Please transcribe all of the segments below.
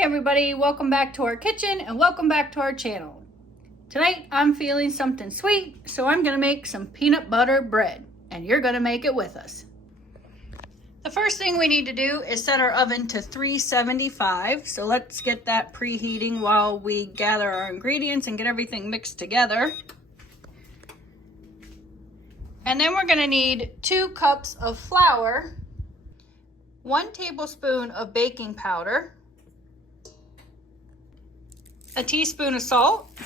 Hey everybody, welcome back to our kitchen and welcome back to our channel. Tonight I'm feeling something sweet, so I'm gonna make some peanut butter bread and you're gonna make it with us. The first thing we need to do is set our oven to 375. So let's get that preheating while we gather our ingredients and get everything mixed together. And then we're gonna need 2 cups of flour, 1 tablespoon of baking powder, a teaspoon of salt,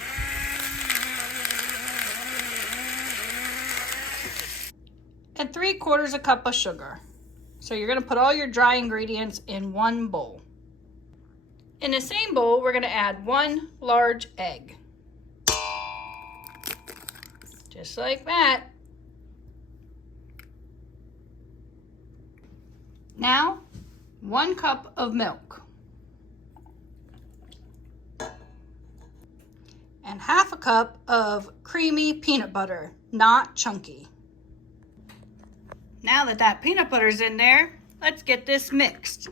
and 3/4 cup of sugar. So you're going to put all your dry ingredients in one bowl. In the same bowl, we're going to add 1 large egg. Just like that. Now, 1 cup of milk. And 1/2 cup of creamy peanut butter, not chunky. Now that peanut butter's in there, let's get this mixed.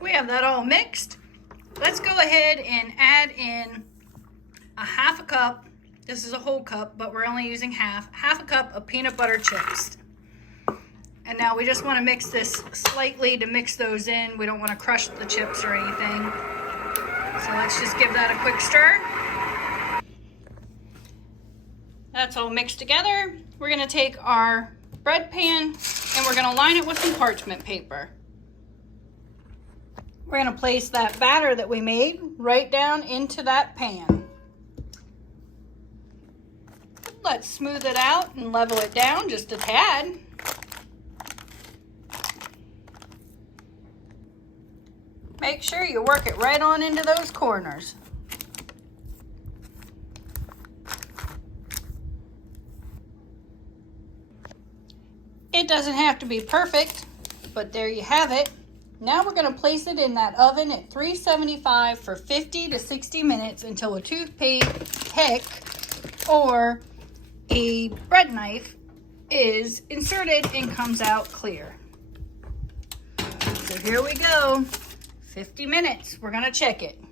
We have that all mixed. Let's go ahead and add in 1/2 cup. This is a whole cup, but we're only using half a cup of peanut butter chips. And now we just want to mix this slightly to mix those in. We don't want to crush the chips or anything. So let's just give that a quick stir. That's all mixed together. We're going to take our bread pan and we're going to line it with some parchment paper. We're going to place that batter that we made right down into that pan. Let's smooth it out and level it down just a tad. Make sure you work it right on into those corners. It doesn't have to be perfect, but there you have it. Now we're going to place it in that oven at 375 for 50 to 60 minutes until a toothpick or a bread knife is inserted and comes out clear. So here we go. 50 minutes. We're going to check it.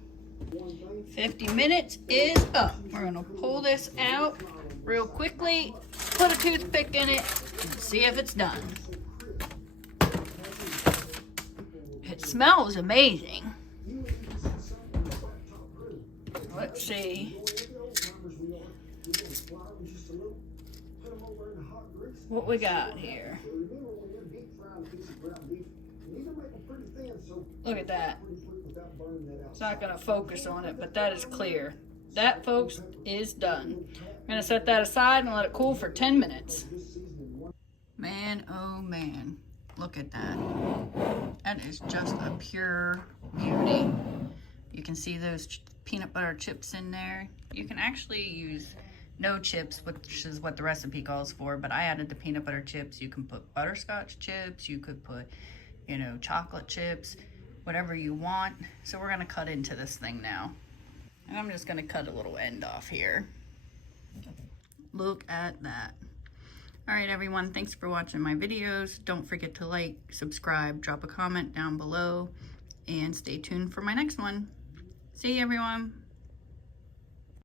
50 minutes is up. We're going to pull this out real quickly, put a toothpick in it, and see if it's done. It smells amazing. Let's see what we got here. Look at that. It's not going to focus on it, but that is clear. That, folks, is done. I'm going to set that aside and let it cool for 10 minutes. Man, oh man. Look at that. That is just a pure beauty. You can see those peanut butter chips in there. You can actually use no chips, which is what the recipe calls for, but I added the peanut butter chips. You can put butterscotch chips. You could put, chocolate chips, whatever you want. So we're gonna cut into this thing now. And I'm just gonna cut a little end off here. Look at that. All right, everyone, thanks for watching my videos. Don't forget to like, subscribe, drop a comment down below, and stay tuned for my next one. See you, everyone.